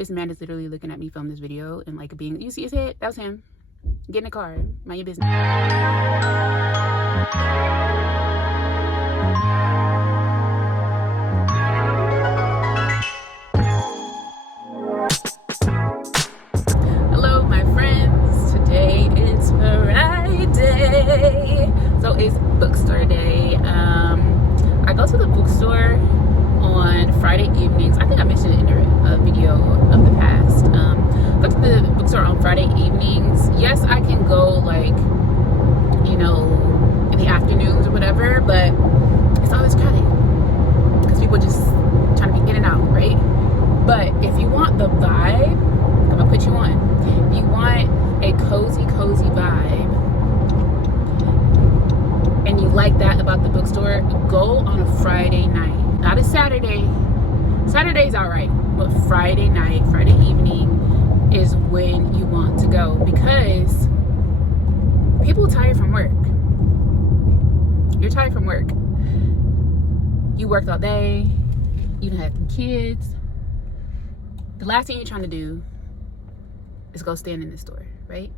This man is literally looking at me film this video and like being, you see his head? That was him. Get in the car. Mind your business. Hello, my friends. Today is Friday. So it's bookstore day. I go to the bookstore on Friday evenings. I think I mentioned it in a video of the past. Go to the bookstore on Friday evenings. Yes, I can go like, you know, in the afternoons or whatever, but it's always crowded because people just trying to be in and out, right? But if you want the vibe, I'm gonna put you on. If you want a cozy vibe and you like that about the bookstore, go on a Friday night. Not a Saturday. Saturday's all right, but Friday night, Friday evening is when you want to go because people are tired from work. You're tired from work. You worked all day. You had kids. The last thing you're trying to do is go stand in the store, right?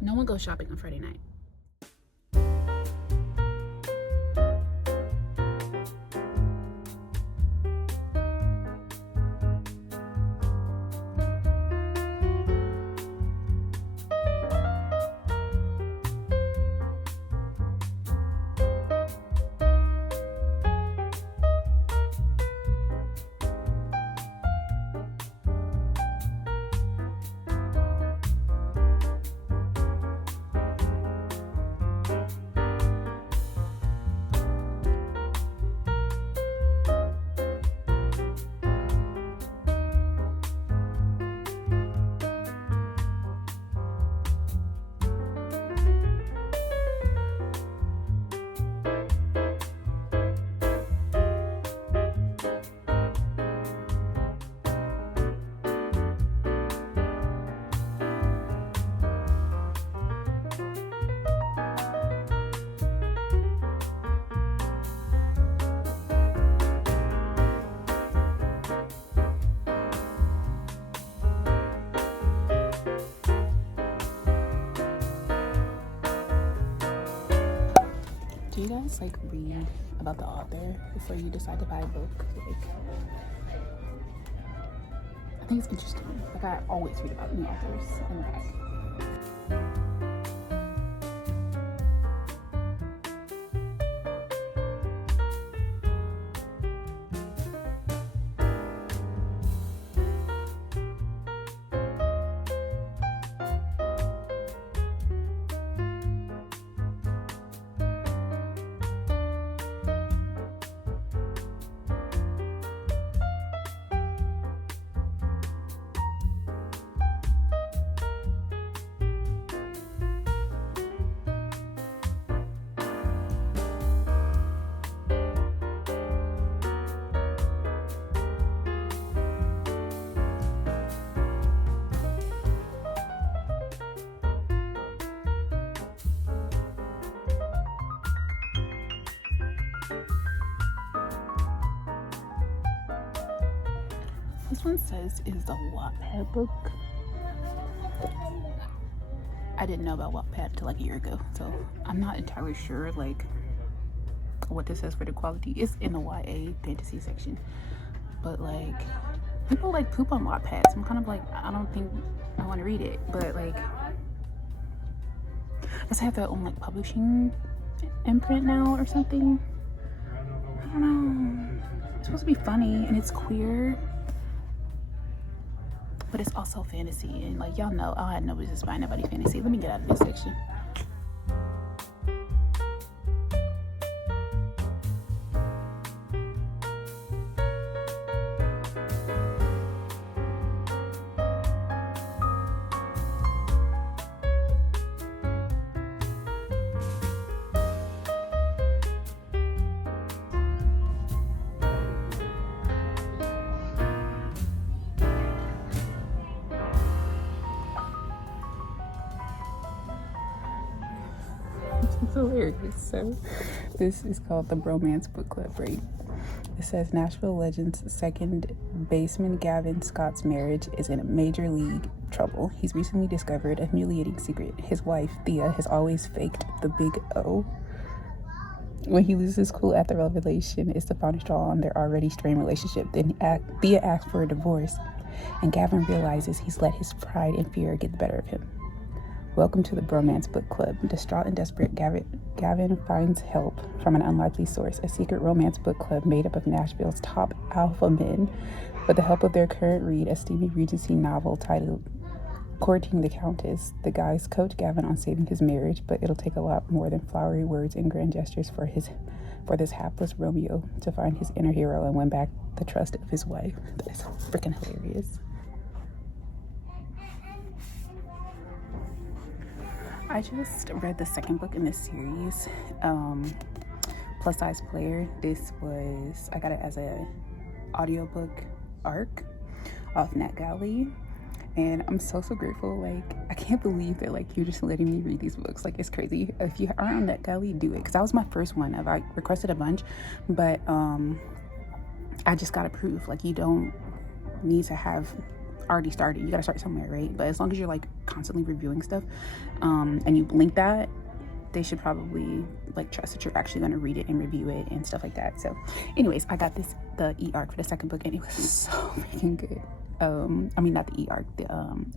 No one goes shopping on Friday night. Do you guys like read about the author before you decide to buy a book? Like, I think it's interesting. Like, I always read about new authors in the back. This one says is the Wattpad book. I didn't know about Wattpad till like a year ago, so I'm not entirely sure like what this says for the quality. It's in the YA fantasy section, but like people like poop on Wattpad, so I'm kind of like, I don't think I want to read it. But like, I guess I have their own like publishing imprint now or something. I don't know. It's supposed to be funny and it's queer, but it's also fantasy, and like y'all know, I had no business buying nobody fantasy. Let me get out of this section. It's hilarious. So this is called the Bromance Book Club, right? It says Nashville Legends second baseman Gavin Scott's marriage is in major league trouble. He's recently discovered a humiliating secret. His wife, Thea, has always faked the big O. When he loses cool at the revelation is the final straw on their already strained relationship. Then Thea asks for a divorce, and Gavin realizes he's let his pride and fear get the better of him. Welcome to the Bromance Book Club. Distraught and desperate, Gavin finds help from an unlikely source, a secret romance book club made up of Nashville's top alpha men. With the help of their current read, a steamy Regency novel titled Courting the Countess, the guys coach Gavin on saving his marriage, but it'll take a lot more than flowery words and grand gestures for this hapless Romeo to find his inner hero and win back the trust of his wife. That is freaking hilarious. I just read the second book in this series, Plus Size Player. I got it as a audiobook arc off NetGalley, and I'm so grateful. Like, I can't believe that like you're just letting me read these books. Like, it's crazy. If you aren't on NetGalley, do it, because that was my first one. I requested a bunch, but I just got approved. Like, you don't need to have already started. You gotta start somewhere, right? But as long as you're like constantly reviewing stuff and you link that, they should probably like trust that you're actually going to read it and review it and stuff like that. So anyways, I got the e-arc for the second book, and it was so freaking good. I mean, not the e-arc, the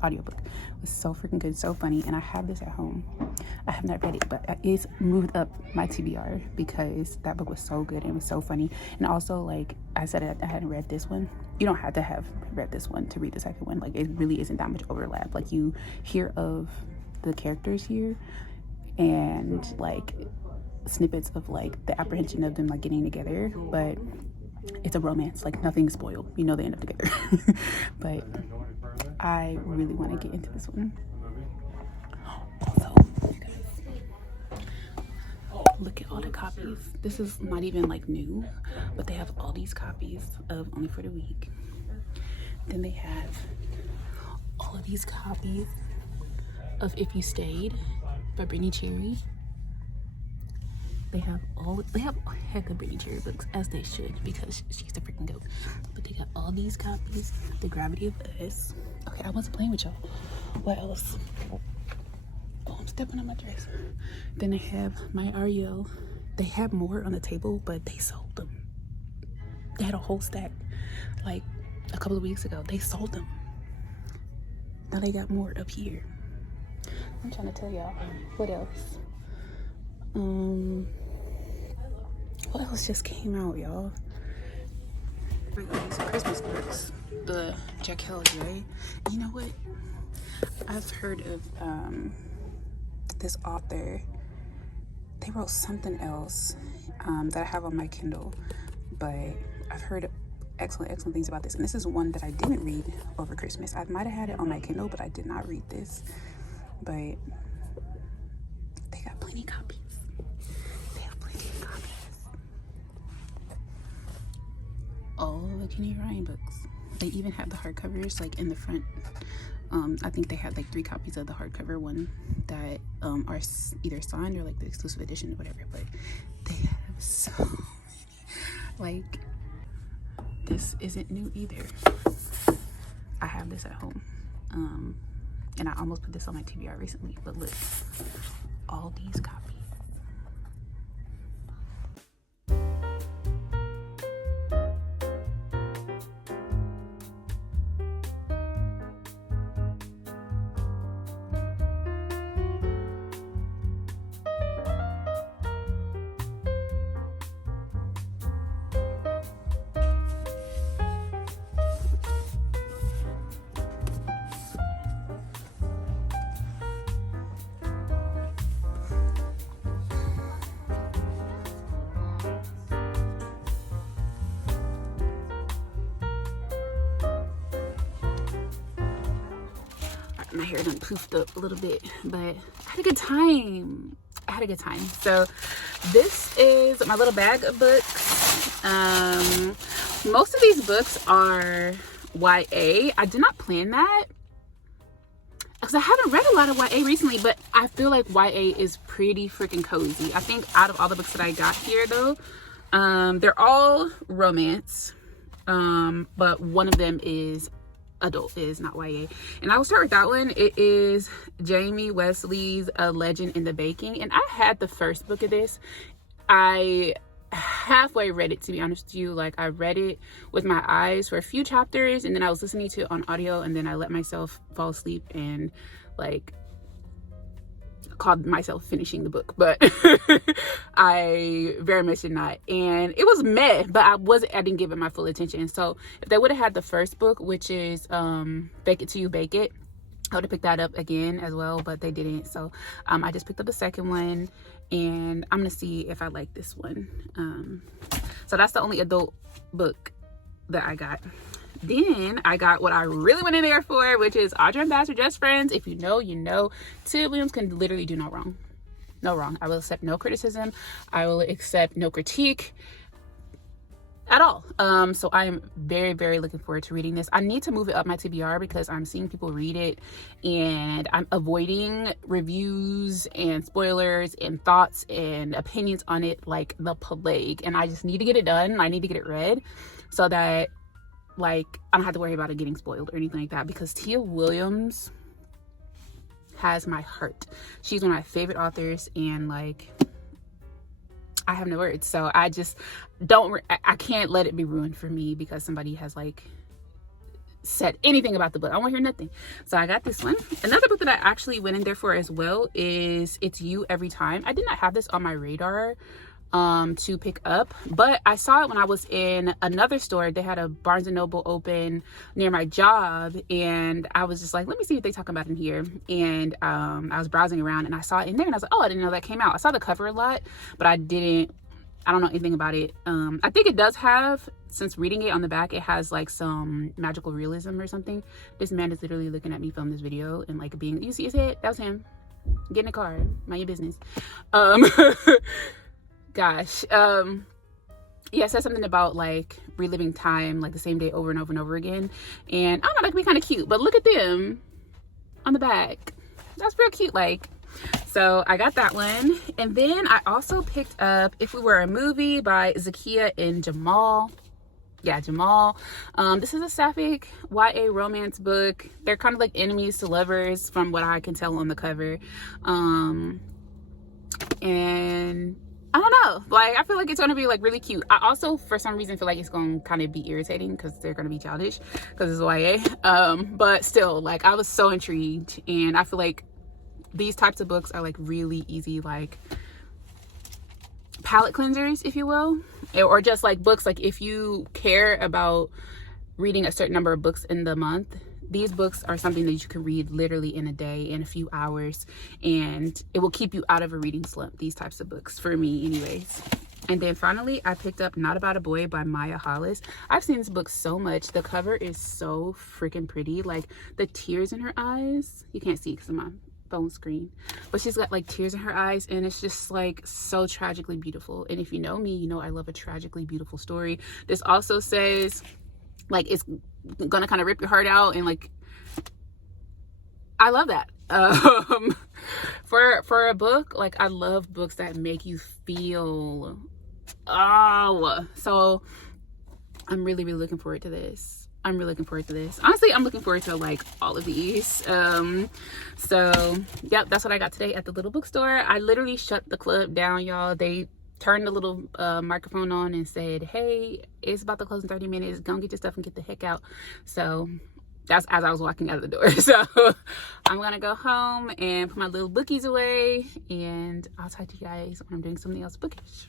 audiobook was so freaking good, so funny. And I have this at home. I have not read it, but it's moved up my TBR because that book was so good and it was so funny. And also, like I said, I hadn't read this one. You don't have to have read this one to read the second one. Like, it really isn't that much overlap. Like, you hear of the characters here and like snippets of like the apprehension of them like getting together, but it's a romance. Like, nothing's spoiled. You know they end up together. But I really want to get into this one. Also, you guys, look at all the copies. This is not even like new, but they have all these copies of Only for the Week. Then they have all of these copies of If You Stayed by Brittany Cherry. They have heck of Brittany Cherry books, as they should, because she's a freaking goat. But they got all these copies. The Gravity of Us. Okay, I wasn't playing with y'all. What else? Oh, I'm stepping on my dress. Then they have My Ariel. They have more on the table, but they sold them. They had a whole stack like a couple of weeks ago. They sold them. Now they got more up here. I'm trying to tell y'all. What else? What else just came out, y'all? These Christmas books, the Jack Hill J. You know what? I've heard of this author. They wrote something else that I have on my Kindle, but I've heard excellent things about this. And this is one that I didn't read over Christmas. I might have had it on my Kindle, but I did not read this. But they got plenty of copies. All the Kenny Ryan books. They even have the hardcovers like in the front. I think they had like 3 copies of the hardcover one that are either signed or like the exclusive edition or whatever. But they have so many. Like, this isn't new either. I have this at home. And I almost put this on my TBR recently. But look, all these copies. My hair done poofed up a little bit, but I had a good time. So this is my little bag of books. Most of these books are YA. I did not plan that because I haven't read a lot of YA recently, but I feel like YA is pretty freaking cozy. I think out of all the books that I got here though, They're all romance, but one of them is adult, is not YA. And I will start with that one. It is Jamie Wesley's A Legend in the Baking. And I had the first book of this. I halfway read it, to be honest with you. Like, I read it with my eyes for a few chapters, and then I was listening to it on audio, and then I let myself fall asleep and like called myself finishing the book. But I very much did not, and it was meh, but I didn't give it my full attention. So if they would have had the first book, which is Bake It Till You Bake It, I would have picked that up again as well, but they didn't. So I just picked up the second one, and I'm gonna see if I like this one. So that's the only adult book that I got. Then I got what I really went in there for, which is Audra and Bass Are Just Friends. If you know, you know. Tia Williams can literally do no wrong. No wrong. I will accept no criticism. I will accept no critique at all. So I am very, very looking forward to reading this. I need to move it up my TBR because I'm seeing people read it, and I'm avoiding reviews and spoilers and thoughts and opinions on it like the plague. And I just need to get it done. I need to get it read so that like I don't have to worry about it getting spoiled or anything like that, because Tia Williams has my heart. She's one of my favorite authors, and like I have no words. So I just I can't let it be ruined for me because somebody has like said anything about the book. I won't hear nothing. So I got this one. Another book that I actually went in there for as well is It's You Every Time. I did not have this on my radar to pick up, but I saw it when I was in another store. They had a Barnes and Noble open near my job, and I was just like, let me see what they talk about in here. And I was browsing around and I saw it in there, and I was like, oh, I didn't know that came out. I saw the cover a lot, but I don't know anything about it. I think it does have, since reading it on the back, it has like some magical realism or something. This man is literally looking at me film this video and like being, you see his head? That was him. Get in the car, mind your business. Gosh, yeah, it says something about like reliving time, like the same day over and over and over again. And I don't know, that could be kind of cute, but look at them on the back. That's real cute, like. So I got that one. And then I also picked up If We Were a Movie by Zakiya and Jamal. Yeah, Jamal. This is a sapphic YA romance book. They're kind of like enemies to lovers from what I can tell on the cover. And I don't know, like I feel like it's gonna be like really cute. I also for some reason feel like it's gonna kind of be irritating because they're gonna be childish because it's YA, but still, like I was so intrigued, and I feel like these types of books are like really easy, like palette cleansers, if you will, or just like books, like if you care about reading a certain number of books in the month, these books are something that you can read literally in a day, in a few hours, and it will keep you out of a reading slump, these types of books, for me anyways. And then finally, I picked up Not About a Boy by Maya Hollis. I've seen this book so much. The cover is so freaking pretty. Like the tears in her eyes. You can't see because of my phone screen. But she's got like tears in her eyes, and it's just like so tragically beautiful. And if you know me, you know I love a tragically beautiful story. This also says like it's gonna kind of rip your heart out, and like I love that. For a book, like I love books that make you feel. Oh, so I'm really looking forward to this. I'm really looking forward to this. Honestly, I'm looking forward to like all of these. So yep, that's what I got today at the little bookstore. I literally shut the club down, y'all. They turned the little microphone on and said, hey, it's about to close in 30 minutes. Go and get your stuff and get the heck out. So that's as I was walking out of the door. So I'm gonna go home and put my little bookies away, and I'll talk to you guys when I'm doing something else bookish.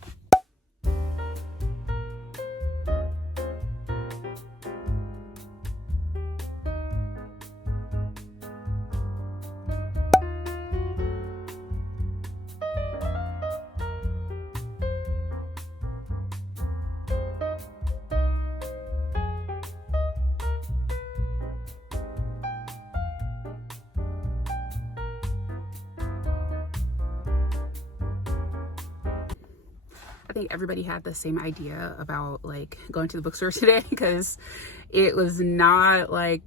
I think everybody had the same idea about like going to the bookstore today, because it was not like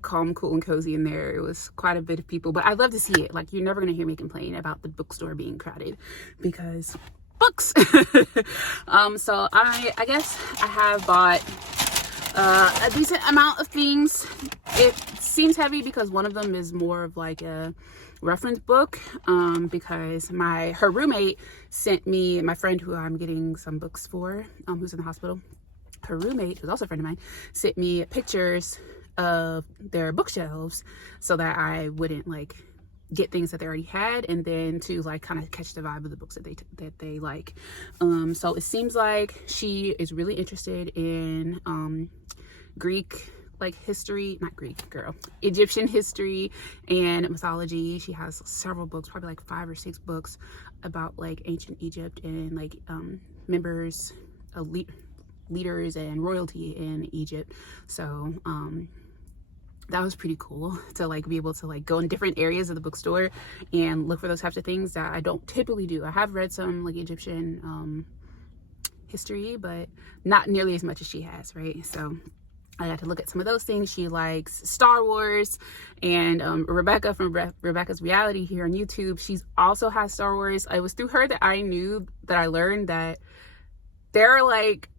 calm, cool, and cozy in there. It was quite a bit of people, but I love to see it. Like, you're never gonna hear me complain about the bookstore being crowded, because books. So I guess I have bought a decent amount of things. It seems heavy because one of them is more of like a reference book, because her roommate sent me, my friend who I'm getting some books for, who's in the hospital, her roommate, who's also a friend of mine, sent me pictures of their bookshelves so that I wouldn't like get things that they already had, and then to like kind of catch the vibe of the books that they like. So it seems like she is really interested in Greek, like history, not Greek, girl, Egyptian history and mythology. She has several books, probably like 5 or 6 books about like ancient Egypt and like members, leaders and royalty in Egypt. So that was pretty cool to like be able to like go in different areas of the bookstore and look for those types of things that I don't typically do. I have read some like Egyptian history, but not nearly as much as she has, right? So I got to look at some of those things. She likes Star Wars, and Rebecca from Rebecca's Reality here on YouTube, she's also has Star Wars. It was through her that I learned that there are like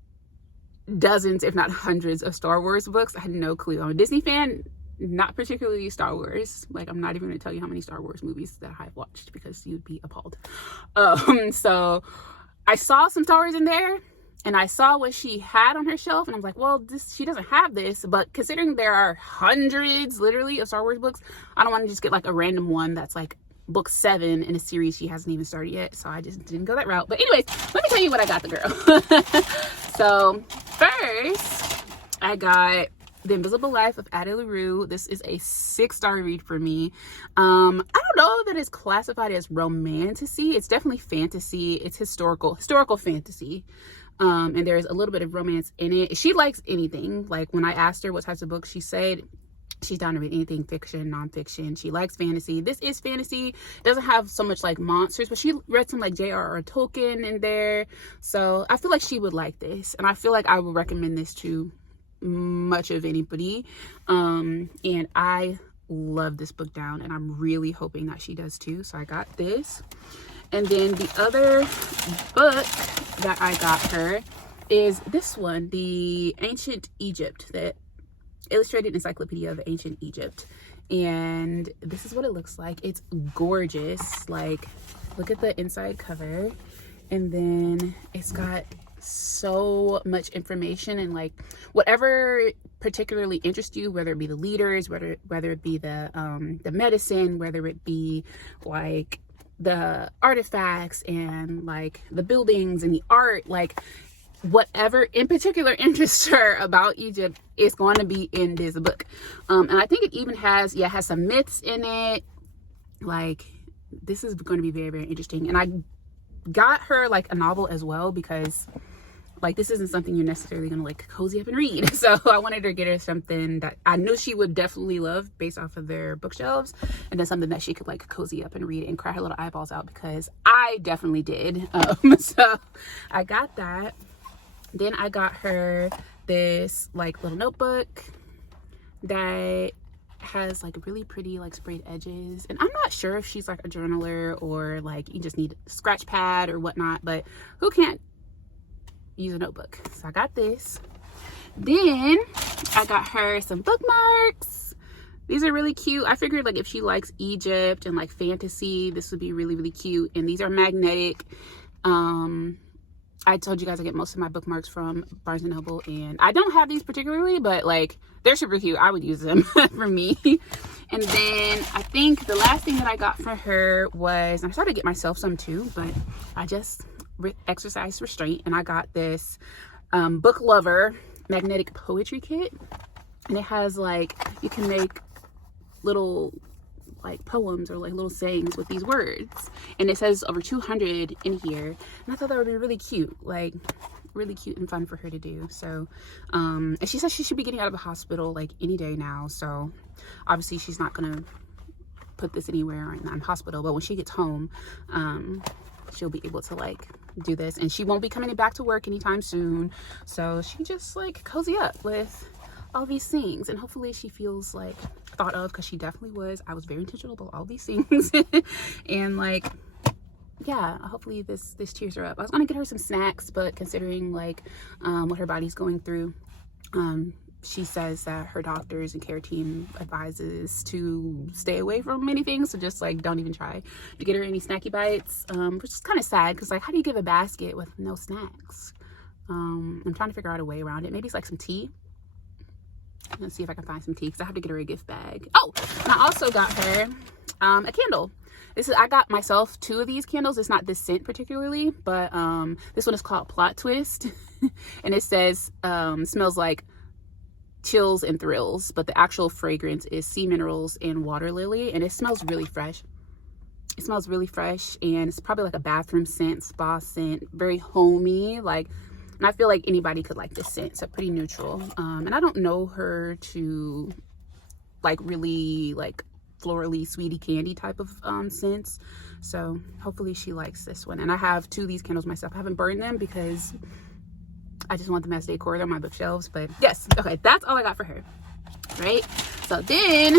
dozens, if not hundreds, of Star Wars books. I had no clue. I'm a Disney fan, not particularly Star Wars. Like, I'm not even going to tell you how many Star Wars movies that I've watched because you'd be appalled. So I saw some Star Wars in there, and I saw what she had on her shelf, and I was like, well, she doesn't have this. But considering there are hundreds, literally, of Star Wars books, I don't want to just get like a random one that's like book 7 in a series she hasn't even started yet. So I just didn't go that route. But anyways, let me tell you what I got the girl. So first, I got The Invisible Life of Ada LaRue. This is a 6-star read for me. I don't know that it's classified as romantasy. It's definitely fantasy. It's historical fantasy. And there's a little bit of romance in it. She likes anything. Like, when I asked her what types of books, she said she's down to read anything, fiction, nonfiction. She likes fantasy. This is fantasy. It doesn't have so much like monsters, but she read some like J.R.R. Tolkien in there. So I feel like she would like this. And I feel like I would recommend this to much of anybody. And I love this book down, and I'm really hoping that she does too. So I got this. And then the other book that I got her is this one, The Ancient Egypt, the Illustrated Encyclopedia of Ancient Egypt. And this is what it looks like. It's gorgeous. Like, look at the inside cover, and then it's got so much information, and like whatever particularly interests you, whether it be the leaders, whether it be the medicine, whether it be like the artifacts and like the buildings and the art, like whatever in particular interests her about Egypt is going to be in this book. And I think it even has some myths in it. Like, this is going to be very, very interesting. And I got her like a novel as well, because like this isn't something you're necessarily going to like cozy up and read. So I wanted to get her something that I knew she would definitely love based off of their bookshelves, and then something that she could like cozy up and read and cry her little eyeballs out, because I definitely did. So I got that. Then I got her this like little notebook that has like really pretty like sprayed edges, and I'm not sure if she's like a journaler or like you just need a scratch pad or whatnot, but who can't use a notebook? So I got this. Then I got her some bookmarks. These are really cute. I figured like if she likes Egypt and like fantasy, this would be really, really cute. And these are magnetic. I told you guys I get most of my bookmarks from Barnes & Noble, and I don't have these particularly, but like they're super cute. I would use them for me. And then I think the last thing that I got for her was, I started to get myself some too, but I just exercise restraint, and I got this Book Lover magnetic poetry kit, and it has like, you can make little like poems or like little sayings with these words, and it says over 200 in here, and I thought that would be really cute, like really cute and fun for her to do. So and she says she should be getting out of the hospital like any day now, so obviously she's not gonna put this anywhere in the hospital, but when she gets home she'll be able to like do this, and she won't be coming back to work anytime soon, so she just like cozy up with all these things, and hopefully she feels like thought of, because she definitely was. I was very intentional about all these things. And like yeah, hopefully this cheers her up. I was gonna get her some snacks, but considering like what her body's going through, she says that her doctors and care team advises to stay away from many things, so just like don't even try to get her any snacky bites, which is kind of sad because like how do you give a basket with no snacks? I'm trying to figure out a way around it. Maybe it's like some tea. Let's see if I can find some tea because I have to get her a gift bag. Oh, and I also got her a candle. I got myself 2 of these candles. It's not this scent particularly, but this one is called Plot Twist. And it says smells like chills and thrills, but the actual fragrance is sea minerals and water lily, and it smells really fresh. It smells really fresh, and it's probably like a bathroom scent, spa scent, very homey, like, and I feel like anybody could like this scent. So pretty neutral. And I don't know her to like really like florally sweetie candy type of scents, so hopefully she likes this one. And I have 2 of these candles myself. I haven't burned them because I just want them as decor. They're on my bookshelves, but yes, okay, that's all I got for her, right? So then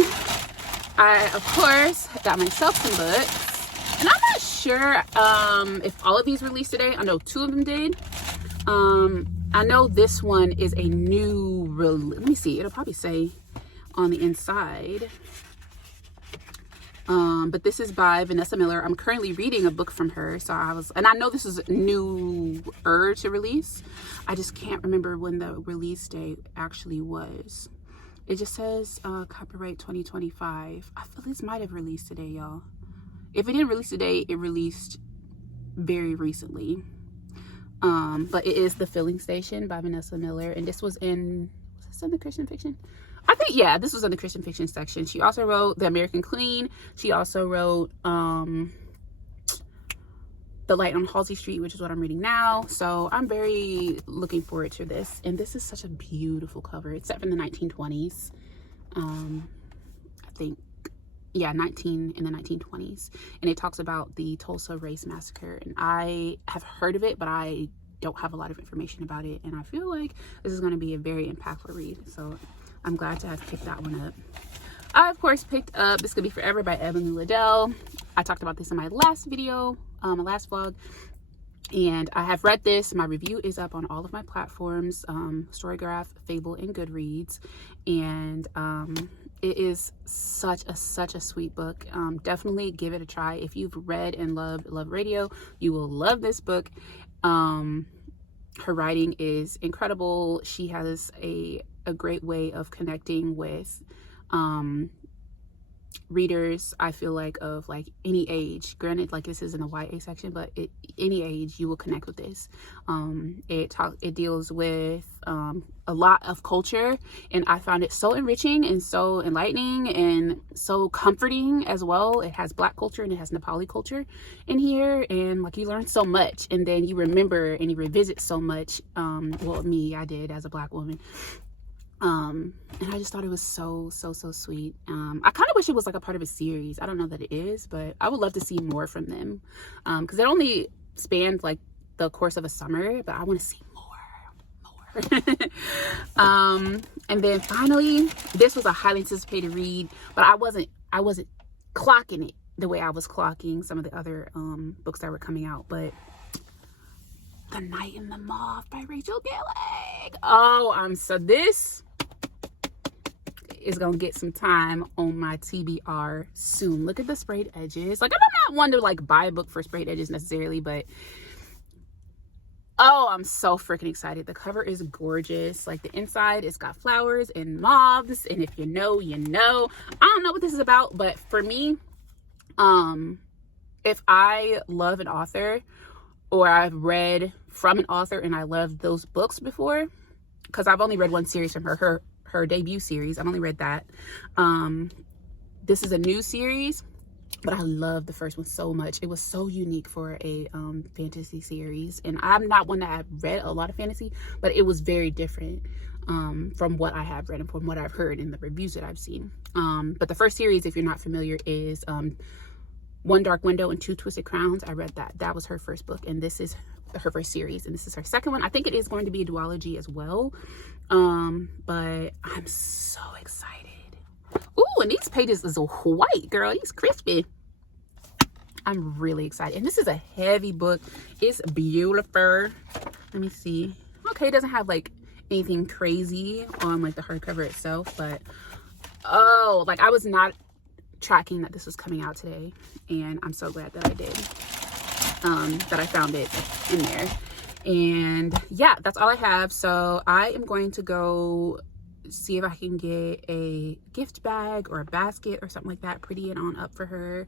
I of course got myself some books, and I'm not sure if all of these released today. I know 2 of them did. I know this one is a new let me see, it'll probably say on the inside. But this is by Vanessa Miller. I'm currently reading a book from her, so and I know this is newer to release. I just can't remember when the release date actually was. It just says copyright 2025. I feel this might have released today, y'all. If it didn't release today, it released very recently. But it is The Filling Station by Vanessa Miller, and this was in the Christian fiction? I think, yeah, this was in the Christian fiction section. She also wrote The American Queen. She also wrote The Light on Halsey Street, which is what I'm reading now. So I'm very looking forward to this. And this is such a beautiful cover. It's set from the 1920s. I think, yeah, in the 1920s. And it talks about the Tulsa Race Massacre. And I have heard of it, but I don't have a lot of information about it. And I feel like this is going to be a very impactful read. So I'm glad to have picked that one up. I, of course, picked up This Could Be Forever by Evelyn Liddell. I talked about this in my last video, my last vlog. And I have read this. My review is up on all of my platforms, Storygraph, Fable, and Goodreads. And it is such a sweet book. Definitely give it a try. If you've read and loved Love Radio, you will love this book. Her writing is incredible. She has a great way of connecting with readers, I feel like, of like any age. Granted, like this is in the YA section, but any age you will connect with this. It deals with a lot of culture, and I found it so enriching and so enlightening and so comforting as well. It has Black culture and it has Nepali culture in here, and like you learn so much, and then you remember and you revisit so much. Well, I did as a Black woman. And I just thought it was so sweet. I kind of wish it was like a part of a series. I don't know that it is, but I would love to see more from them, because it only spanned like the course of a summer, but I want to see more. And then finally, this was a highly anticipated read, but I wasn't clocking it the way I was clocking some of the other books that were coming out. But The Night and the Moth by Rachel Gillig. Oh, this is gonna get some time on my TBR soon. Look at the sprayed edges. Like, I'm not one to like buy a book for sprayed edges necessarily, but oh, I'm so freaking excited. The cover is gorgeous. Like the inside, it's got flowers and moths, and if you know, you know. I don't know what this is about, but for me, if I love an author, or I've read from an author and I loved those books before, because I've only read one series from her debut series. I've only read that. This is a new series, but I love the first one so much. It was so unique for a fantasy series, and I'm not one that I've read a lot of fantasy, but it was very different from what I have read and from what I've heard in the reviews that I've seen. But the first series, if you're not familiar, is One Dark Window and Two Twisted Crowns. I read that. That was her first book, and this is her first series, and this is her second one. I think it is going to be a duology as well. But I'm so excited. Ooh, and these pages is white, girl. These crispy. I'm really excited. And this is a heavy book. It's beautiful. Let me see. Okay, it doesn't have like anything crazy on like the hardcover itself, but oh, like I was not tracking that this was coming out today, and I'm so glad that I did, that I found it in there. And yeah, that's all I have. So I am going to go see if I can get a gift bag or a basket or something like that, pretty and on up for her,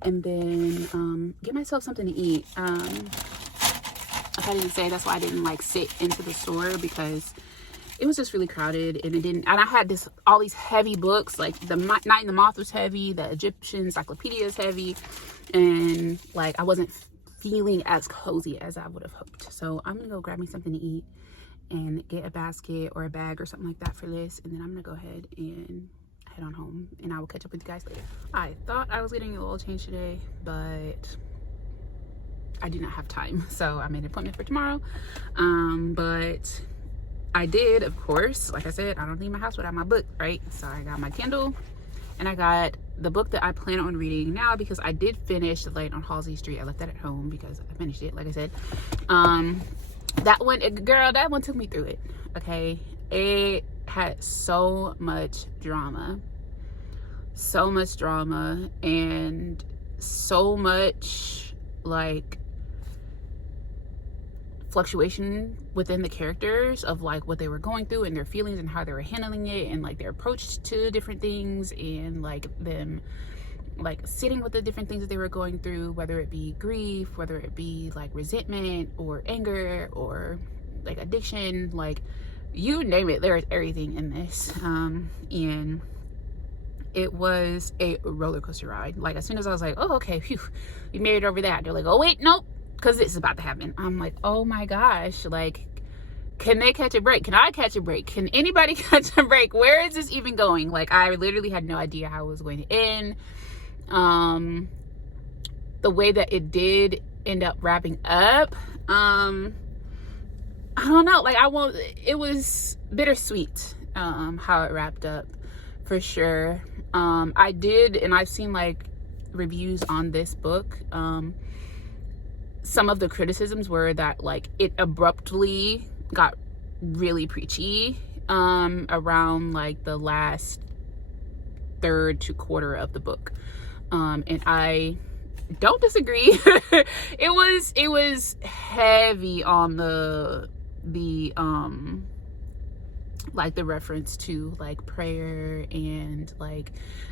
and then get myself something to eat. Like I didn't say, that's why I didn't like sit into the store, because it was just really crowded, and I had all these heavy books, like the Night and the Moth was heavy, the Egyptian Encyclopedia is heavy, and like I wasn't feeling as cozy as I would have hoped. So I'm gonna go grab me something to eat and get a basket or a bag or something like that for this, and then I'm gonna go ahead and head on home, and I will catch up with you guys later. I thought I was getting a oil change today, but I do not have time, so I made an appointment for tomorrow. But I did, of course, like I said, I don't leave my house without my book, right? So I got my Kindle, and I got the book that I plan on reading now, because I did finish The Light on Halsey Street. I left that at home because I finished it, like I said. That one, girl, that one took me through it, okay? It had so much drama, and so much like fluctuation within the characters of like what they were going through and their feelings and how they were handling it, and like their approach to different things, and like them like sitting with the different things that they were going through, whether it be grief, whether it be like resentment or anger or like addiction, like you name it, there is everything in this. And it was a roller coaster ride. Like as soon as I was like, oh, okay, phew, we made it over that, they're like, oh wait, nope, because this is about to happen. I'm like, oh my gosh, like, can they catch a break? Can I catch a break? Can anybody catch a break? Where is this even going? Like, I literally had no idea how it was going to end. The way that it did end up wrapping up, I don't know, like it was bittersweet, how it wrapped up, for sure. I did, and I've seen like reviews on this book, some of the criticisms were that like it abruptly got really preachy around like the last third to quarter of the book, and I don't disagree. it was heavy on the like the reference to like prayer and like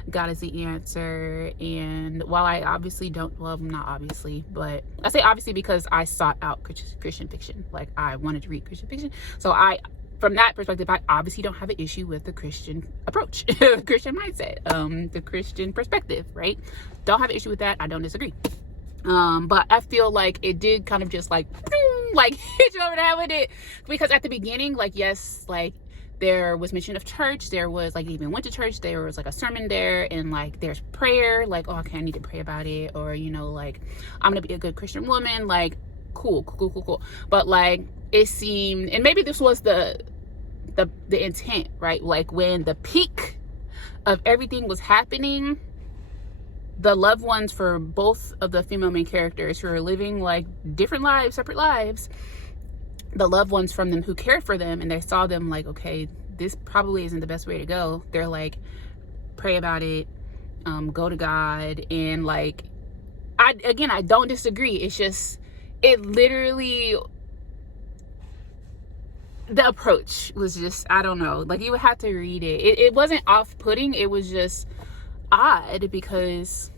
God is the answer. And while I obviously don't, well, not obviously, but I say obviously because I sought out Christian fiction. Like I wanted to read Christian fiction, so from that perspective, I obviously don't have an issue with the Christian approach, the Christian mindset, the Christian perspective, right? Don't have an issue with that. I don't disagree. But I feel like it did kind of just like hit you over the head with it, because at the beginning, like, yes, like there was mention of church, there was like, even went to church, there was like a sermon there, and like there's prayer, like, oh, okay, I need to pray about it, or you know, like I'm gonna be a good Christian woman, like cool. But like it seemed, and maybe this was the intent, right? Like when the peak of everything was happening, the loved ones for both of the female main characters who are living like different lives, separate lives, the loved ones from them who cared for them, and they saw them like, okay, this probably isn't the best way to go. They're like, pray about it, go to God. And like, I don't disagree. It's just, it literally, the approach was just, I don't know, like you would have to read it. It wasn't off-putting, it was just odd, because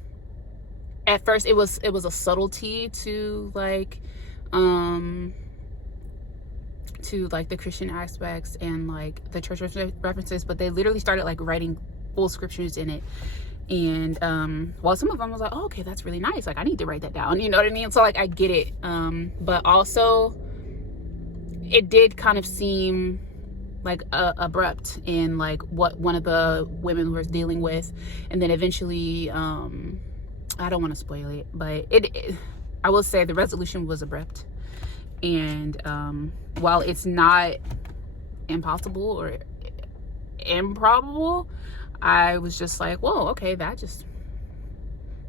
at first it was a subtlety to like the Christian aspects and like the church references, but they literally started like writing full scriptures in it. And while some of them was like, oh, okay, that's really nice, like I need to write that down, you know what I mean? So like I get it, but also it did kind of seem like abrupt in like what one of the women was dealing with. And then eventually, I don't want to spoil it, but I will say the resolution was abrupt. And while it's not impossible or improbable, I was just like, whoa, okay, that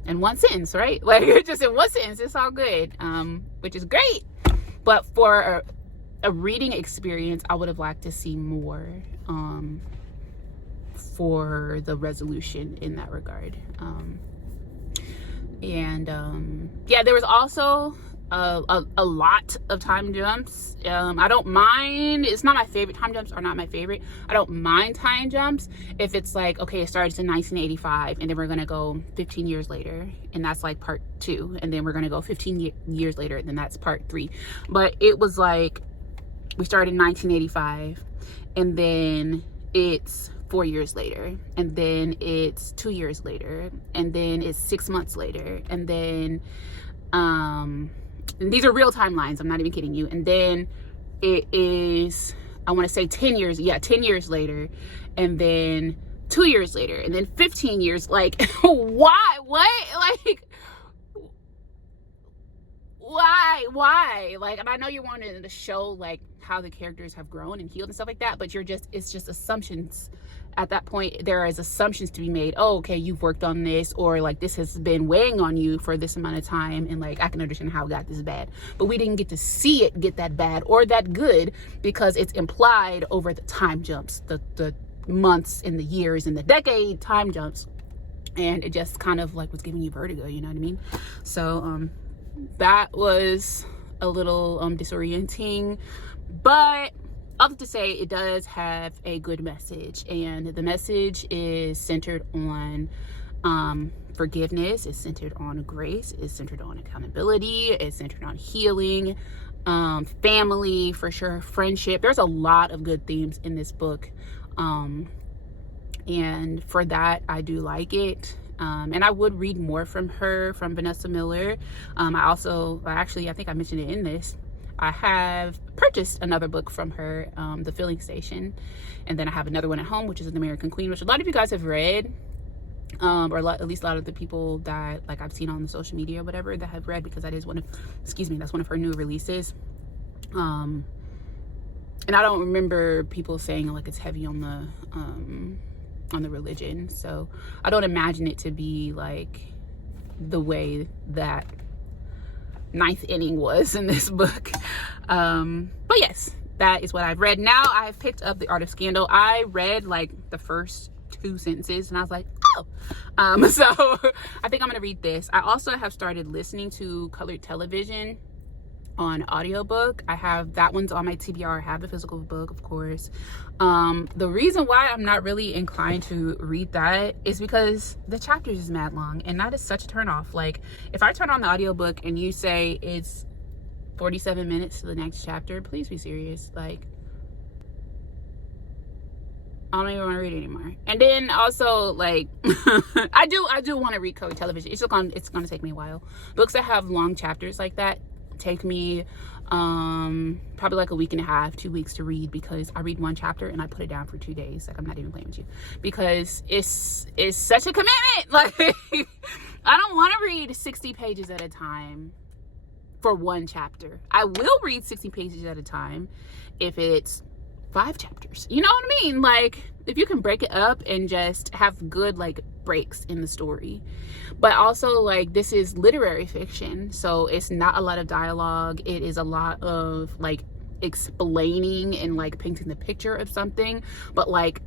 in one sentence, right? Like just in one sentence, it's all good, which is great. But for a reading experience, I would have liked to see more for the resolution in that regard. Yeah, there was also a lot of time jumps. I don't mind. It's not my favorite. Time jumps are not my favorite. I don't mind time jumps if it's like, okay, it starts in 1985 and then we're gonna go 15 years later and that's like part 2, and then we're gonna go 15 years later and then that's part 3. But it was like we started in 1985 and then it's 4 years later, and then it's 2 years later, and then it's 6 months later, and then and these are real timelines, I'm not even kidding you, and then it is, I want to say 10 years, yeah, 10 years later, and then 2 years later, and then 15 years. Like why? What? Like why? Like, and I know you're wanting to show like how the characters have grown and healed and stuff like that, but it's just assumptions. At that point, there is assumptions to be made. Oh, okay, you've worked on this, or like this has been weighing on you for this amount of time, and like I can understand how it got this bad. But we didn't get to see it get that bad or that good because it's implied over the time jumps, the months and the years and the decade time jumps, and it just kind of like was giving you vertigo, you know what I mean? So that was a little disorienting, but other to say, it does have a good message, and the message is centered on forgiveness, it's centered on grace, it's centered on accountability, it's centered on healing, family, for sure, friendship. There's a lot of good themes in this book, and for that, I do like it. And I would read more from Vanessa Miller. I think I mentioned it in this. I have purchased another book from her, The Filling Station, and then I have another one at home, which is An American Queen, which a lot of you guys have read, or at least a lot of the people that like I've seen on the social media or whatever that have read, because that's one of her new releases. And I don't remember people saying like it's heavy on the religion, so I don't imagine it to be like the way that ninth inning was in this book. But yes, that is what I've read. Now I've picked up The Art of Scandal. I read like the first 2 sentences and I was like, oh, so I think I'm gonna read this. I also have started listening to colored television on audiobook. I have that one's on my TBR. I have the physical book, of course. The reason why I'm not really inclined to read that is because the chapters is mad long, and that is such a turn off. Like if I turn on the audiobook and you say it's 47 minutes to the next chapter, please be serious. Like I don't even want to read it anymore. And then also like I do want to read colored television. It's gonna take me a while. Books that have long chapters like that take me probably like a week and a half, 2 weeks to read, because I read one chapter and I put it down for 2 days. Like I'm not even playing with you, because it's such a commitment. Like I don't want to read 60 pages at a time for one chapter. I will read 60 pages at a time if it's 5 chapters, you know what I mean? Like if you can break it up and just have good like breaks in the story. But also like this is literary fiction, so it's not a lot of dialogue. It is a lot of like explaining and like painting the picture of something, but like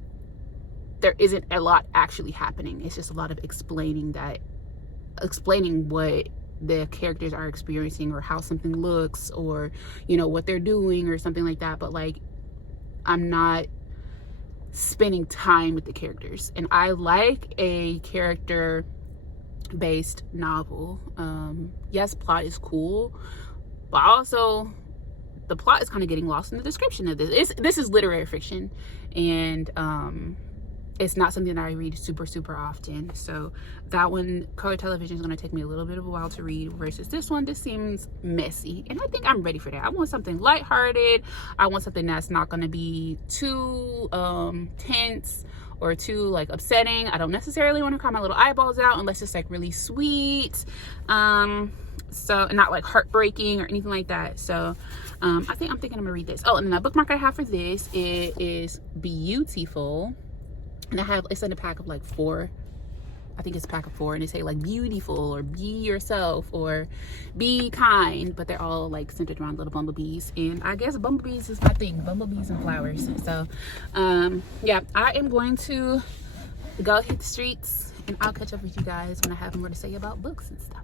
there isn't a lot actually happening. It's just a lot of explaining what the characters are experiencing, or how something looks, or you know what they're doing or something like that. But like I'm not spending time with the characters, and I like a character based novel. Yes, plot is cool, but also the plot is kind of getting lost in the description of this. This is literary fiction, and it's not something that I read super often. So that one, colored television, is going to take me a little bit of a while to read, versus this one. This seems messy, and I think I'm ready for that. I want something lighthearted. I want something that's not going to be too tense or too like upsetting. I don't necessarily want to cry my little eyeballs out unless it's like really sweet, so not like heartbreaking or anything like that. So I'm thinking I'm gonna read this. Oh, and then the bookmark I have for this, it is beautiful, and it's in a pack of like 4 I think it's a pack of 4, and they say like beautiful or be yourself or be kind, but they're all like centered around little bumblebees. And I guess bumblebees is my thing, bumblebees and flowers. So yeah, I am going to go hit the streets, and I'll catch up with you guys when I have more to say about books and stuff.